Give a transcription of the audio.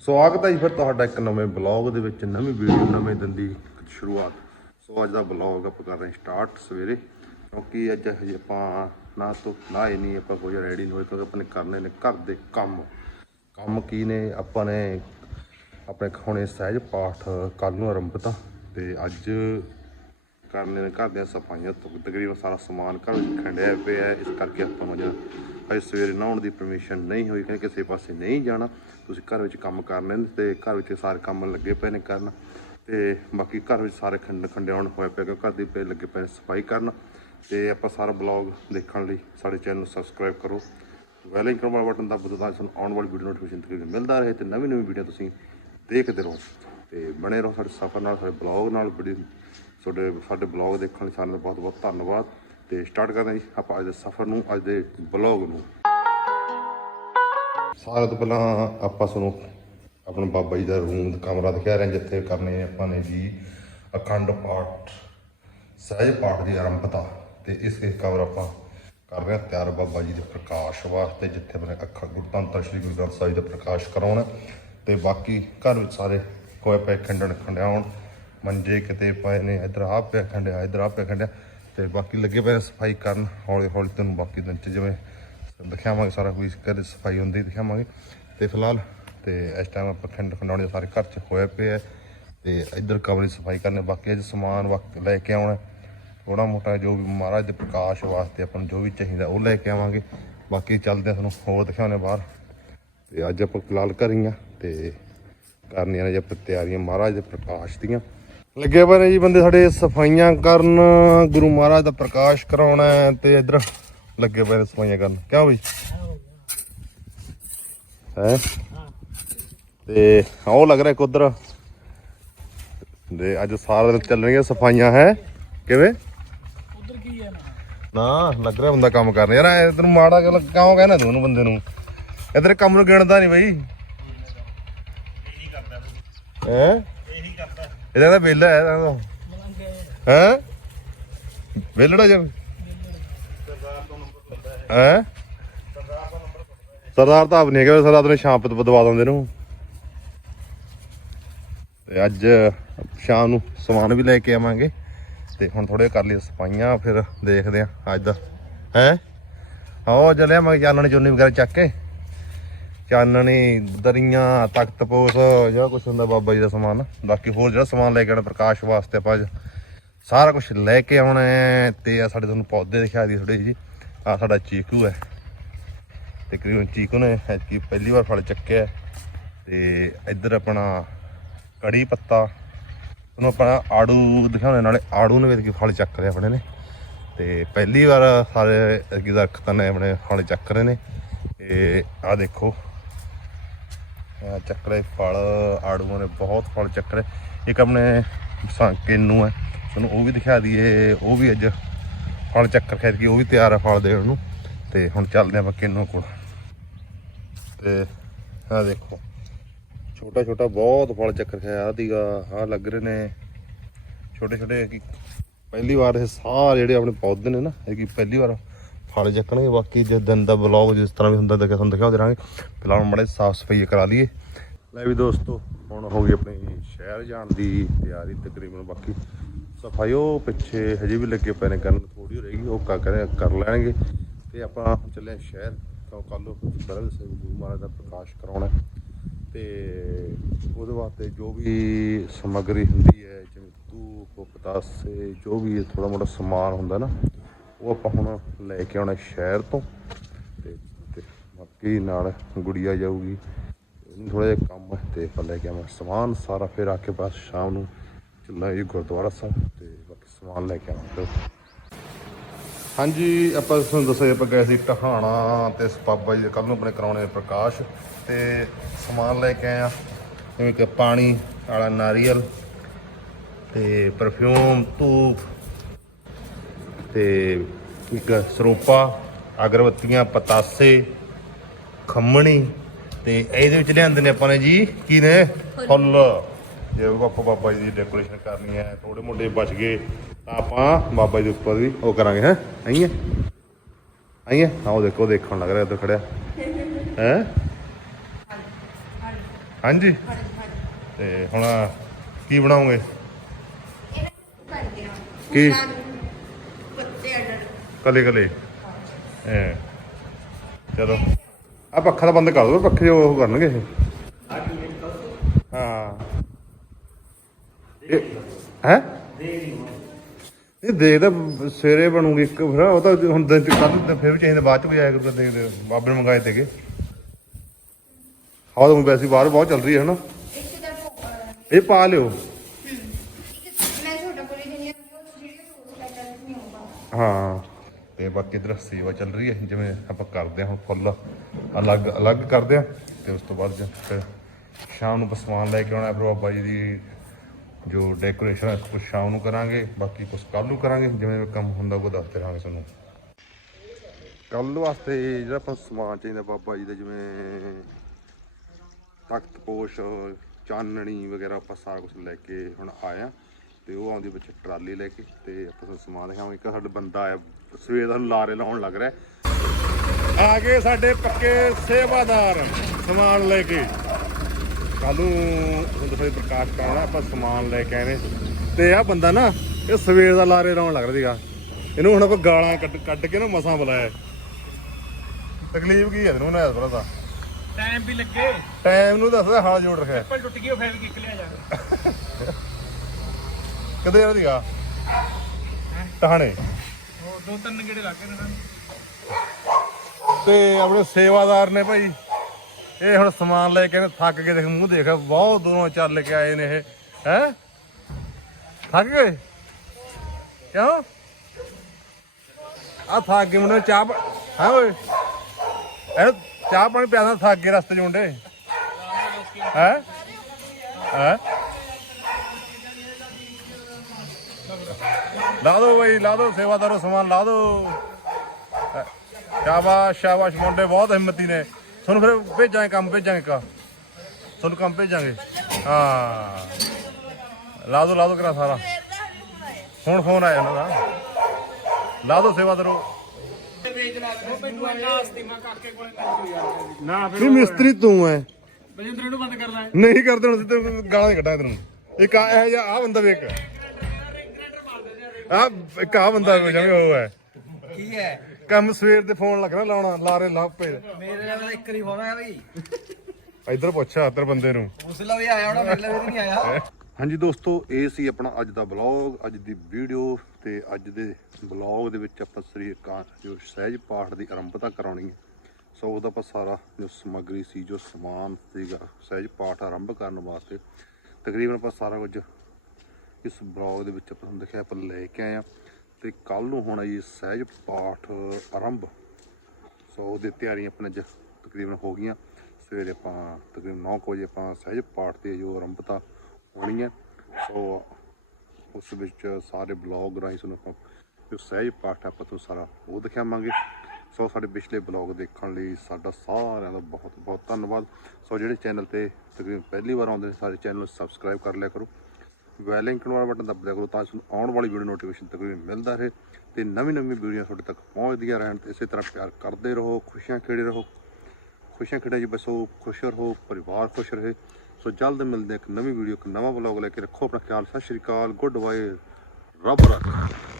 ਸਵਾਗਤ ਹੈ ਜੀ ਫਿਰ ਤੁਹਾਡਾ ਇੱਕ ਨਵੇਂ ਬਲੌਗ ਦੇ ਵਿੱਚ, ਨਵੀਂ ਵੀਡੀਓ ਨਵੇਂ ਦਿਨ ਦੀ ਸ਼ੁਰੂਆਤ। ਸੋ ਅੱਜ ਦਾ ਬਲੌਗ ਆਪਾਂ ਕਰ ਰਹੇ ਸਟਾਰਟ ਸਵੇਰੇ। ਕਿਉਂਕਿ ਅੱਜ ਹਜੇ ਆਪਾਂ ਨਾ ਤੋਂ ਨਾ ਹੀ ਨਹੀਂ, ਆਪਾਂ ਕੋਈ ਰੈਡੀ ਨਹੀਂ ਹੋਏ ਕਿਉਂਕਿ ਆਪਾਂ ਨੇ ਕਰਨੇ ਨੇ ਘਰ ਦੇ ਕੰਮ। ਕੰਮ ਕੀ ਨੇ? ਆਪਾਂ ਨੇ ਆਪਣੇ ਖਾਣੇ ਸਹਿਜ ਪਾਠ ਕੱਲ ਨੂੰ ਆਰੰਭਤਾ ਤੇ। ਅੱਜ ਕਰਨੇ ਨੇ ਘਰ ਦੀਆਂ ਸਫਾਈਆਂ ਤੋਂ। ਤਕਰੀਬਨ ਸਾਰਾ ਸਮਾਨ ਘਰ ਵਿੱਚ ਖੰਡਿਆ ਪਿਆ। ਇਸ ਕਰਕੇ ਆਪਾਂ ਨੂੰ ਅੱਜ ਅੱਜ ਸਵੇਰੇ ਨਹਾਉਣ ਦੀ ਪਰਮਿਸ਼ਨ ਨਹੀਂ ਹੋਈ ਕਿ ਕਿਸੇ ਪਾਸੇ ਨਹੀਂ ਜਾਣਾ। ਤੁਸੀਂ ਘਰ ਵਿੱਚ ਕੰਮ ਕਰਨੇ ਨੇ ਤੇ ਘਰ ਵਿੱਚ ਸਾਰੇ ਕੰਮ ਲੱਗੇ ਪਏ ਨੇ ਕਰਨ ਤੇ ਬਾਕੀ ਘਰ ਵਿੱਚ ਸਾਰੇ ਖੰਡ ਖੰਡਿਆਉਣ ਹੋਏ ਪਏ ਕਿ ਘਰ ਦੀ ਪਏ ਲੱਗੇ ਪਏ ਨੇ ਸਫ਼ਾਈ ਕਰਨ ਤੇ ਆਪਾਂ ਸਾਰਾ ਬਲੌਗ ਦੇਖਣ ਲਈ ਸਾਡੇ ਚੈਨਲ ਨੂੰ ਸਬਸਕ੍ਰਾਈਬ ਕਰੋ। ਵੈਲ ਆਈਕਨ ਵਾਲਾ ਬਟਨ ਦੱਬ ਦਿਓ ਤਾਂ ਤੁਹਾਨੂੰ ਆਉਣ ਵਾਲੀ ਵੀਡੀਓ ਨੋਟੀਫਿਕੇਸ਼ਨ ਤਕਰੀਬਨ ਮਿਲਦਾ ਰਹੇ ਤੇ ਨਵੀਂ ਨਵੀਂ ਵੀਡੀਓ ਤੁਸੀਂ ਦੇਖਦੇ ਰਹੋ। ਤੇ ਬਣੇ ਰਹੋ ਸਾਡੇ ਸਫ਼ਰ ਨਾਲ, ਸਾਡੇ ਬਲੌਗ ਨਾਲ, ਬੜੀ ਤੁਹਾਡੇ, ਸਾਡੇ ਬਲੌਗ ਦੇਖਣ ਲਈ ਸਾਰਿਆਂ ਦਾ ਬਹੁਤ ਬਹੁਤ ਧੰਨਵਾਦ। ਤੇ ਸਟਾਰਟ ਕਰਦੇ ਹਾਂ ਜੀ ਆਪਾਂ ਅੱਜ ਦੇ ਸਫ਼ਰ ਨੂੰ, ਅੱਜ ਦੇ ਬਲੌਗ ਨੂੰ। ਸਾਰਿਆਂ ਤੋਂ ਪਹਿਲਾਂ ਆਪਾਂ ਤੁਹਾਨੂੰ ਆਪਣੇ ਬਾਬਾ ਜੀ ਦਾ ਰੂਮ ਕਮਰਾ ਦਿਖਾ ਰਹੇ ਹਾਂ, ਜਿੱਥੇ ਕਰਨੇ ਆਪਾਂ ਨੇ ਜੀ ਅਖੰਡ ਪਾਠ, ਸਹਿਜ ਪਾਠ ਦੀ ਆਰੰਭਤਾ ਤੇ ਇਸ ਇਸ ਕਮਰਾ ਆਪਾਂ ਕਰ ਰਹੇ ਹਾਂ। ਤਿਆਰ ਬਾਬਾ ਜੀ ਦੇ ਪ੍ਰਕਾਸ਼ ਵਾਸਤੇ, ਜਿੱਥੇ ਆਪਣੇ ਅੱਖਾਂ ਗੁਰਤੰਤਰ ਸ੍ਰੀ ਗੁਰੂ ਗ੍ਰੰਥ ਸਾਹਿਬ ਦਾ ਪ੍ਰਕਾਸ਼ ਕਰਾਉਣਾ ਤੇ ਬਾਕੀ ਘਰ ਵਿੱਚ ਸਾਰੇ ਕੋਈ ਪਏ ਖੰਡਣ ਖੰਡਿਆਉਣ, ਮੰਜੇ ਕਿਤੇ ਪਏ ਨੇ, ਇਧਰ ਆ ਪਿਆ ਖੰਡਿਆ, ਇਧਰ ਆ ਪਿਆ ਖੰਡਿਆ ਤੇ ਬਾਕੀ ਲੱਗੇ ਪਏ ਨੇ ਸਫ਼ਾਈ ਕਰਨ ਹੌਲੀ ਹੌਲੀ ਤੁਹਾਨੂੰ ਬਾਕੀ ਦਿਨ ਚ ਜਿਵੇਂ ਦਿਖਾਵਾਂਗੇ ਸਾਰਾ ਕੁਝ ਕਦੇ ਸਫ਼ਾਈ ਹੁੰਦੀ ਦਿਖਾਵਾਂਗੇ। ਤੇ ਫਿਲਹਾਲ ਤੇ ਇਸ ਟਾਈਮ ਆਪਾਂ ਖੰਡ ਖੰਡਾਉਣੇ ਸਾਰੇ ਘਰ ਚ ਹੋਏ ਪਿਆ ਆ ਤੇ ਇੱਧਰ ਕਮਰੇ ਸਫ਼ਾਈ ਕਰਨੇ, ਬਾਕੀ ਅੱਜ ਸਮਾਨ ਵਕਤ ਲੈ ਕੇ ਆਉਣਾ ਥੋੜਾ ਮੋਟਾ ਜੋ ਵੀ ਮਹਾਰਾਜ ਦੇ ਪ੍ਰਕਾਸ਼ ਵਾਸਤੇ ਆਪਾਂ ਨੂੰ ਜੋ ਵੀ ਚਾਹੀਦਾ ਉਹ ਲੈ ਕੇ ਆਵਾਂਗੇ। ਬਾਕੀ ਚੱਲਦੇ ਤੁਹਾਨੂੰ ਹੋਰ ਦਿਖਾਉਣੇ ਬਾਹਰ। ਤੇ ਅੱਜ ਆਪਾਂ ਫਿਲਹਾਲ ਕਰੀਆਂ ਤੇ ਕਰਨੀਆਂ ਨੇ ਜੇ ਆਪਾਂ ਤਿਆਰੀਆਂ ਮਹਾਰਾਜ ਦੇ ਪ੍ਰਕਾਸ਼ ਦੀਆਂ। ਲੱਗੇ ਪਏ ਨੇ ਜੀ ਬੰਦੇ ਸਾਡੇ ਸਫਾਈਆਂ ਕਰਨ, ਗੁਰੂ ਮਹਾਰਾਜ ਦਾ ਪ੍ਰਕਾਸ਼ ਕਰਾਉਣਾ ਹੈ ਤੇ ਇੱਧਰ ਲੱਗੇ ਪਏ ਨੇ ਸਫਾਈਆਂ ਕਰਨ। ਕਿਉਂ ਬਈ? ਹੈ? ਤੇ ਉਹ ਲੱਗ ਰਿਹਾ ਇੱਕ ਉਧਰ। ਦੇ ਅੱਜ ਸਾਰਾ ਦਿਨ ਚੱਲਣਗੀਆਂ ਸਫਾਈਆਂ ਹੈ? ਕਿਵੇਂ? ਉਧਰ ਕੀ ਹੈ ਨਾ? ਲੱਗ ਰਿਹਾ ਬੰਦਾ ਕੰਮ ਕਰਨ। ਯਾਰ ਐ ਤੈਨੂੰ ਮਾੜਾ ਗੱਲ ਕਿਉਂ ਕਹਿਣਾ ਤੂੰ ਉਹਨੂੰ ਬੰਦੇ ਨੂੰ? ਇਧਰ ਕੰਮ ਨੂੰ ਗਿਣਦਾ ਨਹੀਂ ਬਈ। ਹੈ? ਇਹੀ ਕਰਦਾ ਇਹਦਾ ਤਾਂ। ਵਿਹਲਾ ਹੈ। ਹੈ? ਵਿਹਲੜਾ ਜਾ ਸਰਦਾਰ ਤੋਂ ਨੰਬਰ ਲੈਂਦਾ ਹੈ? ਸਰਦਾਰ ਤਾਂ ਆਪ ਨਹੀਂ ਹੈਗਾ ਸਰਦਾਰ ਨੇ ਸ਼ਾਮ ਤੋਂ ਦਵਾ ਦਿੰਦੇ ਨੂੰ ਤੇ ਅੱਜ ਸ਼ਾਮ ਨੂੰ ਸਮਾਨ ਵੀ ਲੈ ਕੇ ਆਵਾਂਗੇ। ਤੇ ਹੁਣ ਥੋੜੇ ਕਰ ਲਈ ਸਫਾਈਆਂ, ਫਿਰ ਦੇਖਦੇ ਆ ਅੱਜ ਦਾ। ਹੈ? ਆਓ ਚੱਲਿਆ ਮੈਂ ਚਾਨਣੀ ਚੁੰਨੀ ਵਗੈਰਾ ਚੱਕ ਕੇ। ਚਾਨਣੀ, ਦਰੀਆਂ ਤਖ਼ਤਪੋਸ ਜਿਹੜਾ ਕੁਝ ਹੁੰਦਾ ਬਾਬਾ ਜੀ ਦਾ ਸਮਾਨ। ਬਾਕੀ ਹੋਰ ਜਿਹੜਾ ਸਮਾਨ ਲੈ ਕੇ ਆਉਣਾ, ਪ੍ਰਕਾਸ਼ ਵਾਸਤੇ ਆਪਾਂ ਸਾਰਾ ਕੁਝ ਲੈ ਕੇ ਆਉਣਾ ਹੈ। ਤੇ ਸਾਡੇ ਤੁਹਾਨੂੰ ਪੌਦੇ ਦਿਖਾ ਦੀ ਥੋੜੇ ਜੀ ਆ ਸਾਡਾ ਚੀਕੂ ਹੈ। ਤਕਰੀਬਨ ਚੀਕੂ ਨੇ ਐਤਕੀ ਪਹਿਲੀ ਵਾਰ ਫਲ ਚੱਕਿਆ ਹੈ। ਤੇ ਇੱਧਰ ਆਪਣਾ ਕੜੀ ਪੱਤਾ, ਉਹਨੂੰ ਆਪਣਾ ਆੜੂ ਦਿਖਾਉਣੇ ਨਾਲੇ ਆੜੂ ਨੇ ਵੀ ਫਲ ਚੱਕ ਰਿਹਾ ਆਪਣੇ ਨੇ। ਤੇ ਪਹਿਲੀ ਵਾਰ ਸਾਰੇ ਅੱਗੇ ਦਰਖਤਾਂ ਨੇ ਆਪਣੇ ਫਲ ਚੱਕ ਰਹੇ ਨੇ। ਤੇ ਆ ਦੇਖੋ ਚੱਕਰੇ ਫਲ, ਆੜੂਆਂ ਨੇ ਬਹੁਤ ਫਲ ਚੱਕ ਰਹੇ। ਇੱਕ ਆਪਣੇ ਕਿੰਨੂ ਹੈ, ਤੁਹਾਨੂੰ ਉਹ ਵੀ ਦਿਖਾ ਦਈਏ, ਉਹ ਵੀ ਅੱਜ ਫਲ ਚੱਕਰ ਖੈਰ ਕੀ, ਉਹ ਵੀ ਤਿਆਰ ਹੈ ਫਲ ਦੇਣ ਨੂੰ। ਤੇ ਹੁਣ ਚੱਲਦੇ ਆਪਾਂ ਕਿੰਨੂ ਕੋਲ। ਤੇ ਆ ਦੇਖੋ, ਛੋਟਾ ਛੋਟਾ ਬਹੁਤ ਫਲ ਚੱਕਰ ਖਾਇਆ ਦੀਗਾ ਆ ਲੱਗ ਰਹੇ ਨੇ। ਛੋਟੇ ਛੋਟੇ ਕੀ ਪਹਿਲੀ ਵਾਰ ਇਹ ਸਾਰੇ ਜਿਹੜੇ ਆਪਣੇ ਪੌਦੇ ਨੇ ਨਾ, ਇਹ ਕੀ ਪਹਿਲੀ ਵਾਰ ਫਲ ਚੱਕਣਗੇ। ਬਾਕੀ ਜਿਸ ਦਿਨ ਦਾ ਬਲੌਗ ਜਿਸ ਤਰ੍ਹਾਂ ਵੀ ਹੁੰਦਾ ਤਾਂ ਤੁਹਾਨੂੰ ਦਿਖਾਉਂਦੇ ਰਹਾਂਗੇ ਫਿਲਹਾਲ ਮੜੇ ਸਾਫ਼ ਸਫ਼ਾਈ ਕਰਾ ਲਈਏ। ਲੈ ਵੀ ਦੋਸਤੋ, ਹੁਣ ਹੋ ਗਈ ਆਪਣੀ ਸ਼ਹਿਰ ਜਾਣ ਦੀ ਤਿਆਰੀ ਤਕਰੀਬਨ ਬਾਕੀ। ਸਫ਼ਾਈ ਉਹ ਪਿੱਛੇ ਹਜੇ ਵੀ ਲੱਗੇ ਪਏ ਨੇ ਕਰਨ ਥੋੜੀ ਰਹੇਗੀ, ਉਹ ਕਾ ਕਰੇ ਕਰ ਲੈਣਗੇ। ਤੇ ਆਪਾਂ ਚੱਲੇ ਹਾਂ ਸ਼ਹਿਰ ਕਿਉਂ ਕੱਲ ਨੂੰ ਬਰਲ ਸਿੰਘ ਗੁਰੂ ਮਹਾਰਾਜ ਦਾ ਪ੍ਰਕਾਸ਼ ਕਰਾਉਣਾ ਹੈ। ਤੇ ਉਹਦੇ ਵਾਸਤੇ ਜੋ ਵੀ ਸਮੱਗਰੀ ਹੁੰਦੀ ਹੈ, ਜਿਵੇਂ ਧੂਪ ਪਤਾਸੇ ਜੋ ਵੀ ਥੋੜਾ ਮੋਟਾ ਸਮਾਨ ਹੁੰਦਾ ਨਾ, ਉਹ ਆਪਾਂ ਹੁਣ ਲੈ ਕੇ ਆਉਣਾ ਸ਼ਹਿਰ ਤੋਂ। ਤੇ ਤੇ ਬਾਕੀ ਨਾਲ ਗੁੜੀਆ ਜਾਊਗੀ। ਥੋੜਾ ਜਿਹਾ ਕੰਮ ਹੈ ਤੇ ਆਪਾਂ ਲੈ ਕੇ ਆਵਾਂ ਸਮਾਨ ਸਾਰਾ ਫਿਰ ਆ ਕੇ ਬਸ ਸ਼ਾਮ ਨੂੰ ਚੱਲਣਾ ਜੀ ਗੁਰਦੁਆਰਾ ਸਾਹਿਬ ਤੇ ਬਾਕੀ ਸਮਾਨ ਲੈ ਕੇ ਆਵਾਂਗੇ ਹਾਂਜੀ ਆਪਾਂ ਤੁਹਾਨੂੰ ਦੱਸਿਆ ਆਪਾਂ ਗਏ ਸੀ ਟਹਾਣਾ ਤੇ ਬਾਬਾ ਜੀ ਕੱਲ ਨੂੰ ਆਪਣੇ ਕਰਾਉਣੇ ਪ੍ਰਕਾਸ਼ ਤੇ ਸਮਾਨ ਲੈ ਕੇ ਆਏ ਆ। ਜਿਵੇਂ ਕਿ ਪਾਣੀ ਵਾਲਾ ਨਾਰੀਅਲ ਤੇ ਪਰਫਿਊਮ ਧੂਪ ਤੇ ਇੱਕ ਸਰੋਪਾ ਅਗਰਬੱਤੀਆਂ ਪਤਾਸੇ ਖੰਮਣੀ ਤੇ ਇਹਦੇ ਵਿੱਚ ਲਿਆਂਦੇ ਨੇ ਆਪਾਂ ਨੇ ਜੀ ਕੀ ਨੇ? ਫੁੱਲ। ਜੇ ਬਾਪਾ ਬਾਬਾ ਜੀ ਦੀ ਡੈਕੋਰੇਸ਼ਨ ਕਰਨੀ ਹੈ ਥੋੜੇ ਮੋਟੇ ਬਚ ਗਏ, ਤਾਂ ਆਪਾਂ ਬਾਬਾ ਜੀ ਦੇ ਉੱਪਰ ਵੀ ਉਹ ਕਰਾਂਗੇ, ਹੈ? ਆਈਏ? ਆਈਏ? ਆਓ ਦੇਖੋ ਦੇਖਣ ਲੱਗ ਰਿਹਾ, ਇੱਧਰ ਖੜਿਆ। ਹੈ? ਹਾਂਜੀ? ਤੇ ਹੁਣ ਕੀ ਬਣਾਉਂਗੇ ਕੀ? ਕਲੇ ਕਲੇ। ਐ ਚਲੋ। ਆ ਪੱਖਾ ਤਾਂ ਬੰਦ ਕਰ ਦੋ, ਪੱਖੇ ਉਹ ਕਰਨਗੇ ਇਹ ਹਾਂ ਇਹ ਹੈ ਇਹ ਦੇਖਦਾ ਸਵੇਰੇ ਬਣੂਗੀ ਇੱਕ ਫਿਰ ਉਹ ਤਾਂ ਹੁਣ ਦਿਨ ਚ ਕੱਲ ਫਿਰ ਵੀ ਚਾਹੀਦਾ ਬਾਅਦ ਚ ਵੀ ਆਇਆ ਕਰੂਗਾ ਦੇਖਦੇ ਬਾਬੇ ਨੇ ਮੰਗਾਏ ਤੇਗੇ ਹਵਾ ਤਾਂ ਵੈਸੇ ਹੀ ਬਾਹਰ ਬਹੁਤ ਚੱਲ ਰਹੀ ਹੈ ਹਨਾ? ਇਹ ਪਾ ਲਿਓ। ਹਾਂ। ਹਾਂ। ਤੇ ਬਾਕੀ ਇਧਰ ਸੇਵਾ ਚੱਲ ਰਹੀ ਹੈ ਜਿਵੇਂ ਆਪਾਂ ਕਰਦੇ ਹਾਂ ਹੁਣ ਫੁੱਲ ਅਲੱਗ ਅਲੱਗ ਕਰਦੇ ਹਾਂ। ਤੇ ਉਸ ਤੋਂ ਬਾਅਦ ਜ- ਫਿਰ ਸ਼ਾਮ ਨੂੰ ਆਪਾਂ ਸਮਾਨ ਲੈ ਕੇ ਆਉਣਾ ਫਿਰ ਬਾਬਾ ਜੀ ਦੀ ਜੋ ਡੈਕੋਰੇਸ਼ਨ ਹੈ ਕੁਝ ਸ਼ਾਮ ਨੂੰ ਕਰਾਂਗੇ, ਬਾਕੀ ਕੁਝ ਕੱਲ ਨੂੰ ਕਰਾਂਗੇ, ਜਿਵੇਂ ਕੰਮ ਹੁੰਦਾ ਉਹ ਦੱਸਦੇ ਰਹਾਂਗੇ ਤੁਹਾਨੂੰ। ਕੱਲ ਵਾਸਤੇ ਜਿਹੜਾ ਆਪਾਂ ਸਮਾਨ ਚਾਹੀਦਾ ਬਾਬਾ ਜੀ ਦਾ, ਜਿਵੇਂ ਤਖਤ ਪੋਸ਼, ਚਾਨਣੀ ਵਗੈਰਾ ਆਪਾਂ ਸਾਰਾ ਕੁਝ ਲੈ ਕੇ ਹੁਣ ਆਏ ਆ ਤੇ ਉਹ ਆਉਂਦੀ ਵਿੱਚ ਟਰਾਲੀ ਲੈ ਕੇ ਤੇ ਆਪਾਂ ਤੁਹਾਨੂੰ ਸਮਾਨ ਦਿਖਾਵਾਂਗੇ। ਇੱਕ ਸਾਡਾ ਬੰਦਾ ਆਇਆ, ਸਵੇਰ ਦਾ ਲਾਰੇ ਲਾਉਣ ਲੱਗ ਰਿਹਾ। ਆ ਗਏ ਸਾਡੇ ਪੱਕੇ ਸੇਵਾਦਾਰ ਸਮਾਨ ਲੈ ਕੇ। ਕੱਲ ਨੂੰ ਹੁਣ ਦਫੇ ਪ੍ਰਕਾਸ਼ ਕਰਾਉਣਾ ਆਪਾਂ ਸਮਾਨ ਲੈ ਕੇ ਆਏ ਨੇ। ਤੇ ਆ ਬੰਦਾ ਨਾ ਇਹ ਸਵੇਰ ਦਾ ਲਾਰੇ ਲਾਉਣ ਲੱਗ ਰਿਹਾ ਸੀਗਾ। ਇਹਨੂੰ ਹੁਣ ਆਪਾਂ ਗਾਲਾਂ ਕੱਢ ਕੱਢ ਕੇ ਨਾ ਮਸਾਂ ਬੁਲਾਇਆ। ਤਕਲੀਫ ਕੀ ਹੈ ਤੈਨੂੰ ਨਾ ਥੋੜਾ ਦਾ ਟਾਈਮ ਵੀ ਲੱਗੇ। ਟਾਈਮ ਨੂੰ ਦੱਸਦਾ ਹਾਲ ਜੋੜ ਰੱਖਿਆ। ਪਰ ਟੁੱਟ ਗਈ ਉਹ ਫੈਲ ਕਿੱਕ ਲਿਆ ਜਾ। ਕਦੇ ਉਹਦੀਗਾ ਟਹਾਣੇ। ਉਹ ਦੋ ਤਿੰਨ ਗੇੜੇ ਲੱਗ ਨੇ। ਤੇ ਆਪਣੇ ਸੇਵਾਦਾਰ ਨੇ ਭਾਈ। ਇਹ ਹੁਣ ਸਮਾਨ ਲੈ ਕੇ ਥੱਕ ਕੇ ਦੇਖ ਮੂੰਹ ਦੇਖ, ਬਹੁਤ ਦੂਰੋਂ ਚੱਲ ਕੇ ਆਏ ਨੇ ਇਹ, ਹੈ? ਥੱਕ ਗਏ? ਕਿਉਂ? ਆ ਥੱਕ ਗਏ ਮੈਨੂੰ ਚਾਹ ਹੈ ਓਏ? ਇਹ ਚਾਹ ਪਾਣੀ ਪਿਆਦਾ ਥੱਕ ਗਏ ਰਸਤੇ 'ਚ ਮੁੰਡੇ। ਹੈ? ਹੈ? ਲਾ ਦੋ ਬਈ, ਲਾ ਦੋ, ਸੇਵਾਦਾਰੋ ਸਮਾਨ ਲਾ ਦੋ। ਸ਼ਾਬਾਸ਼ ਸ਼ਾਬਾਸ਼ ਮੁੰਡੇ, ਬਹੁਤ ਹਿੰਮਤੀ ਨੇ। ਤੁਹਾਨੂੰ ਫਿਰ ਭੇਜਾਂਗੇ ਕੰਮ ਭੇਜਾਂਗੇ ਕਾ। ਤੁਹਾਨੂੰ ਕੰਮ ਭੇਜਾਂਗੇ। ਹਾਂ। ਲਾ ਦੋ ਲਾ ਦੋ ਕਰਾ ਸਾਰਾ। ਹੁਣ ਫੋਨ ਆਇਆ ਉਹਨਾਂ ਦਾ। ਲਾ ਦੋ ਸੇਵਾ ਕਰੋ। ਨਾ ਫਿਰ ਮਿਸਤਰੀ ਤੂੰ ਐ। ਬਜਿੰਦਰ ਨੂੰ ਬੰਦ ਕਰ ਲੈ ਨਹੀਂ ਕਰਦੇ ਹੁਣ ਤੇ ਗਾਲਾਂ ਨਹੀਂ ਕੱਢਾਂ ਤੈਨੂੰ। ਇੱਕ ਆ ਇਹ ਜਿਹਾ ਆ ਬੰਦਾ ਵੇਖ ਆ ਇੱਕ ਆ ਬੰਦਾ ਜਿਵੇਂ ਉਹ ਹੈ ਕੀ ਹੈ ਕੰਮ ਸਵੇਰ ਦੇ ਫੋਨ ਲੱਗਣਾ ਲਾਉਣਾ ਲਾਰੇ ਲਾਪੇ ਮੇਰੇ ਨਾਲ ਇੱਕ ਵਾਰੀ ਫੋਨ ਆਇਆ ਬਈ। ਇੱਧਰ ਪੁੱਛਾ ਇੱਧਰ ਬੰਦੇ ਨੂੰ। ਉਸ ਲਈ ਆਇਆ ਹੋਣਾ ਮੇਰੇ ਲਈ ਨਹੀਂ ਆਇਆ। ਹਾਂਜੀ ਦੋਸਤੋ ਇਹ ਸੀ ਆਪਣਾ ਅੱਜ ਦਾ ਬਲੌਗ ਅੱਜ ਦੀ ਵੀਡੀਓ ਤੇ ਅੱਜ ਦੇ ਬਲੌਗ ਦੇ ਵਿੱਚ ਆਪਾਂ ਸ੍ਰੀ ਅਕਾਲ ਜੋ ਸਹਿਜ ਪਾਠ ਦੀ ਆਰੰਭਤਾ ਕਰਾਉਣੀ ਹੈ। ਸੋ ਉਹਦਾ ਆਪਾਂ ਸਾਰਾ ਜੋ ਸਮੱਗਰੀ ਸੀ ਜੋ ਸਮਾਨ ਸੀਗਾ ਸਹਿਜ ਪਾਠ ਆਰੰਭ ਕਰਨ ਵਾਸਤੇ ਤਕਰੀਬਨ ਆਪਾਂ ਸਾਰਾ ਕੁਝ ਇਸ ਬਲੌਗ ਦੇ ਵਿੱਚ ਆਪਾਂ ਤੁਹਾਨੂੰ ਦਿਖਾਇਆ ਆਪਾਂ ਲੈ ਕੇ ਆਏ ਆ ਤੇ ਕੱਲ ਨੂੰ ਹੋਣਾ ਜੀ ਸਹਿਜ ਪਾਠ ਆਰੰਭ। ਸੋ ਉਹਦੀ ਤਿਆਰੀਆਂ ਆਪਣੇ ਜ ਤਕਰੀਬਨ ਹੋ ਗਈਆਂ। ਸਵੇਰੇ ਆਪਾਂ ਤਕਰੀਬਨ 9 ਵਜੇ ਆਪਾਂ ਸਹਿਜ ਪਾਠ 'ਤੇ ਜੋ ਆਰੰਭਤਾ ਹੋਣੀ ਹੈ। ਸੋ ਉਸ ਵਿੱਚ ਸਾਰੇ ਬਲੌਗ ਰਾਹੀਂ ਤੁਹਾਨੂੰ ਆਪਾਂ ਜੋ ਸਹਿਜ ਪਾਠ ਆਪਾਂ ਤੁਹਾਨੂੰ ਸਾਰਾ ਉਹ ਦਿਖਾਵਾਂਗੇ। ਸੋ ਸਾਡੇ ਪਿਛਲੇ ਬਲੌਗ ਦੇਖਣ ਲਈ ਸਾਡਾ ਸਾਰਿਆਂ ਦਾ ਬਹੁਤ ਬਹੁਤ ਧੰਨਵਾਦ। ਸੋ ਜਿਹੜੇ ਚੈਨਲ ਤੇ ਤਕਰੀਬਨ ਪਹਿਲੀ ਵਾਰ ਆਉਂਦੇ ਨੇ ਸਾਰੇ ਚੈਨਲ ਨੂੰ ਸਬਸਕ੍ਰਾਈਬ ਕਰ ਲਿਆ ਕਰੋ। ਬੈਲ ਆਈਕਨ ਵਾਲਾ ਬਟਨ ਦਬਾ ਦਿਆ ਕਰੋ ਤਾਂ ਤੁਹਾਨੂੰ ਆਉਣ ਵਾਲੀ ਵੀਡੀਓ ਨੋਟੀਫਿਕੇਸ਼ਨ ਤਕਰੀਬਨ ਮਿਲਦਾ ਰਹੇ ਤੇ ਨਵੀਂ ਨਵੀਂ ਵੀਡੀਓ ਤੁਹਾਡੇ ਤੱਕ ਪਹੁੰਚਦੀਆਂ ਰਹਿਣ ਤੇ ਇਸੇ ਤਰ੍ਹਾਂ ਪਿਆਰ ਕਰਦੇ ਰਹੋ, ਖੁਸ਼ੀਆਂ ਖੇੜੇ ਰਹੋ। ਖੁਸ਼ੀਆਂ ਖੇੜੇ ਜੀ ਬਸੋ, ਖੁਸ਼ ਰਹੋ, ਪਰਿਵਾਰ ਖੁਸ਼ ਰਹੇ। ਸੋ ਜਲਦ ਮਿਲਦੇ ਇੱਕ ਨਵੀਂ ਵੀਡੀਓ, ਇੱਕ ਨਵਾਂ ਵਲੌਗ ਲੈ ਕੇ। ਰੱਖੋ ਆਪਣਾ ਖਿਆਲ। ਸਤਿ ਸ਼੍ਰੀ ਅਕਾਲ। Good bye. ਰੱਬ ਰੱਖ